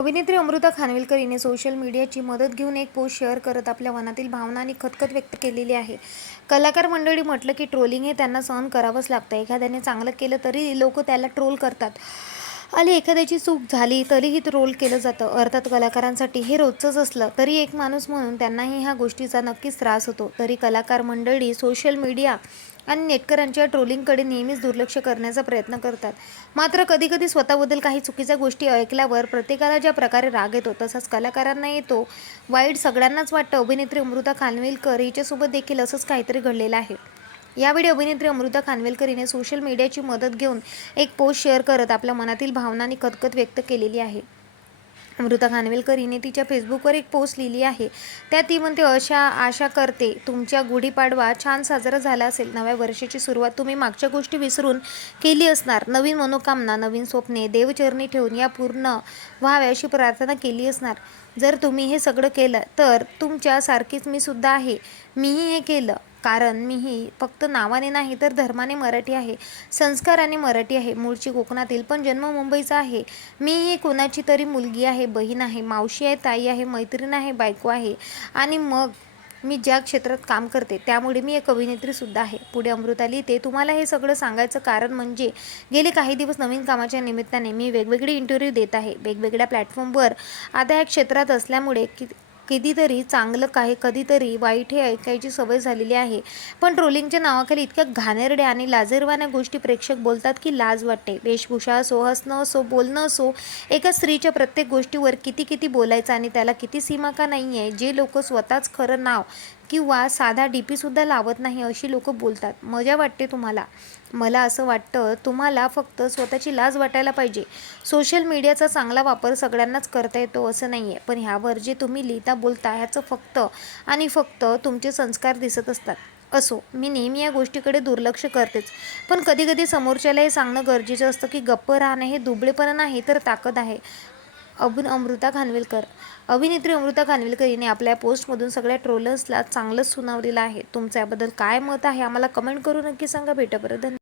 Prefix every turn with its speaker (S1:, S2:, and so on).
S1: अभिनेत्री अमृता खानविलकर हिने सोशल मीडियाची मदत घेऊन एक पोस्ट शेअर करत आपल्या मनातील भावना आणि खतखत व्यक्त केलेली आहे. कलाकार मंडळी म्हटलं की ट्रोलिंग हे त्यांना सहन करावंच लागतं. एखाद्याने चांगलं केलं तरी लोक त्याला ट्रोल करतात. आणि एखाद्याची चूक झाली तरीही ट्रोल केलं जातं. अर्थात कलाकारांसाठी हे रोजचंच असलं तरी एक माणूस म्हणून त्यांनाही ह्या गोष्टीचा नक्कीच त्रास होतो. तरी कलाकार मंडळी सोशल मीडिया आणि नेटकरांच्या ट्रोलिंगकडे नेहमीच दुर्लक्ष करण्याचा प्रयत्न करतात. मात्र कधीकधी स्वतःबद्दल काही चुकीच्या गोष्टी ऐकल्यावर प्रत्येकाला ज्या प्रकारे राग येतो तसाच कलाकारांना येतो. वाईट सगळ्यांनाच वाटतं अभिनेत्री अमृता खानविलकर हिच्यासोबत देखील असंच काहीतरी घडलेलं आहे. यावेळी अभिनेत्री अमृता खानवेलकर हिने सोशल मीडियाची मदत घेऊन एक पोस्ट शेअर करत आपल्या मनातील भावना आणि खतखत व्यक्त केलेली आहे. अमृता खानविलकर हिने तिच्या फेसबुकवर एक पोस्ट लिहिली आहे. त्या ती म्हणते अशा आशा करते तुमच्या गुढीपाडवा छान साजरा झाला असेल. नव्या वर्षाची सुरुवात तुम्ही मागच्या गोष्टी विसरून केली असणार. नवीन मनोकामना नवीन स्वप्ने देवचरणी ठेवून या पूर्ण व्हाव्या अशी प्रार्थना केली असणार. जर तुम्ही हे सगळं केलं तर तुमच्यासारखीच मी सुद्धा आहे. मीही हे केलं. कारण मीही फक्त नावाने नाही तर धर्माने मराठी आहे संस्काराने मराठी आहे मूळची कोकणातील पण जन्म मुंबईचा आहे. मीही कोणाची तरी मुलगी आहे बहीण आहे मावशी आहे ताई आहे मैत्रीण आहे बायको आहे. आणि मग मी ज्या क्षेत्रात काम करते त्यामुळे मी एक अभिनेत्रीसुद्धा आहे. पुढे अमृता लिहिते तुम्हाला हे सगळं सांगायचं कारण म्हणजे गेले काही दिवस नवीन कामाच्या निमित्ताने मी वेगवेगळे इंटरव्ह्यू देत आहे. वेगवेगळ्या प्लॅटफॉर्मवर आता या क्षेत्रात असल्यामुळे की कधीतरी चांगलं काय कधीतरी वाईट हे ऐकायची सवय झालेली आहे. पण ट्रोलिंगच्या नावाखाली इतक्या घाणेरड्या आणि लाजरवाण्या गोष्टी प्रेक्षक बोलतात की लाज वाटते. वेशभूषा असो हसणं असो बोलणं असो एका स्त्रीच्या प्रत्येक गोष्टीवर किती किती बोलायचं आणि त्याला किती सीमा का नाही आहे जे लोक स्वतःच खरं नाव किंवा साधा डी पीसुद्धा लावत नाही अशी लोक बोलतात. मजा वाटते तुम्हाला. मला असं वाटतं तुम्हाला फक्त स्वतःची लाज वाटायला पाहिजे. सोशल मीडियाचा चांगला वापर सगळ्यांनाच करता येतो असं नाही आहे पण ह्यावर जे तुम्ही लिहिता बोलता ह्याचं फक्त आणि फक्त तुमचे संस्कार दिसत असतात. असो मी नेहमी या गोष्टीकडे दुर्लक्ष करतेच. पण कधीकधी समोरच्याला हे सांगणं गरजेचं असतं की गप्प राहणं हे दुबळेपणा नाही तर ताकद आहे. अभिन अमृता खानविलकर. अभिनेत्री अमृता खानविलकर हिने आपल्या पोस्टमधून सगळ्या ट्रोलर्सला चांगलंच सुनावलेलं आहे. तुमचं याबद्दल काय मत आहे? आम्हाला कमेंट करून नक्की सांगा. भेटपर्यंत